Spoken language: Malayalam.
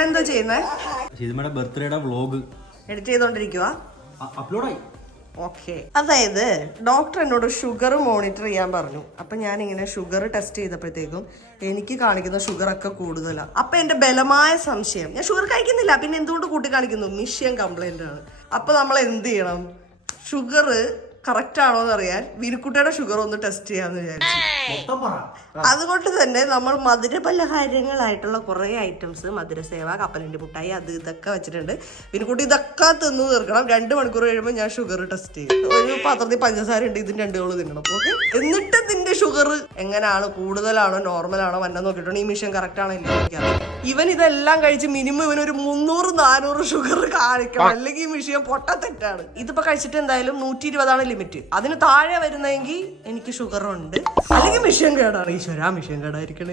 ശിതുമേട്ടൻ എന്താ ചെയ്യുന്നേ? ശിതുമേടെ ബർത്ത്ഡേയുടെ വ്ലോഗ് എഡിറ്റ് ചെയ്തോണ്ടിരിക്കുക. അപ്ലോഡായി. ഓക്കെ, അതായത് ഡോക്ടർ എന്നോട് ഷുഗർ മോണിറ്റർ ചെയ്യാൻ പറഞ്ഞു. അപ്പൊ ഞാൻ ഇങ്ങനെ ഷുഗർ ടെസ്റ്റ് ചെയ്തപ്പോഴത്തേക്കും എനിക്ക് കാണിക്കുന്ന ഷുഗർ ഒക്കെ കൂടുതലാണ്. അപ്പൊ എന്റെ ബലമായ സംശയം, ഞാൻ ഷുഗർ കഴിക്കുന്നില്ല, പിന്നെ എന്തുകൊണ്ട് കൂട്ടി കാണിക്കുന്നു? മിഷ്യൻ കംപ്ലൈന്റ് ആണ്. അപ്പൊ നമ്മൾ എന്ത് ചെയ്യണം? ഷുഗർ കറക്റ്റ് ആണോ എന്ന് അറിയാൻ വിനുക്കുട്ടിയുടെ ഷുഗർ ഒന്ന് ടെസ്റ്റ് ചെയ്യാന്ന് വിചാരിച്ചു. അതുകൊണ്ട് തന്നെ നമ്മൾ മധുരപലഹാരങ്ങളായിട്ടുള്ള കുറെ ഐറ്റംസ്, മധുരസേവ, കപ്പലണ്ടി മുട്ടായി, അത് ഇതൊക്കെ വെച്ചിട്ടുണ്ട്. വിനുക്കുട്ടി ഇതൊക്കെ തിന്നു തീർക്കണം. 2 മണിക്കൂർ കഴിയുമ്പോൾ ഞാൻ ഷുഗർ ടെസ്റ്റ് ചെയ്യും. ഒരു പാത്രത്തിൽ പഞ്ചസാര ഉണ്ട്, ഇതിന് 2 കോള് തിന്നണം. ഓക്കെ, എന്നിട്ട് ഇതിന്റെ ഷുഗർ എങ്ങനെയാണ്, കൂടുതലാണോ നോർമലാണോ വന്ന നോക്കിയിട്ടുണ്ട്. ഈ മിഷൻ കറക്റ്റ് ആണോ ഇല്ല എനിക്കറിയാം. ഇവൻ ഇതെല്ലാം കഴിച്ച് മിനിമം ഇവനൊരു 300-400 ഷുഗർ കാണിക്കണം, അല്ലെങ്കിൽ ഈ മിഷൻ പൊട്ട തെറ്റാണ്. ഇതിപ്പോ കഴിച്ചിട്ട് എന്തായാലും 120 ലിമിറ്റ്. അതിന് താഴെ വരുന്നെങ്കിൽ എനിക്ക് ഷുഗർ ഉണ്ട്, അല്ലെങ്കിൽ മിഷൻ കേടാണ്. ഈശ്വര, മിഷൻ കേടായിരിക്കണേ.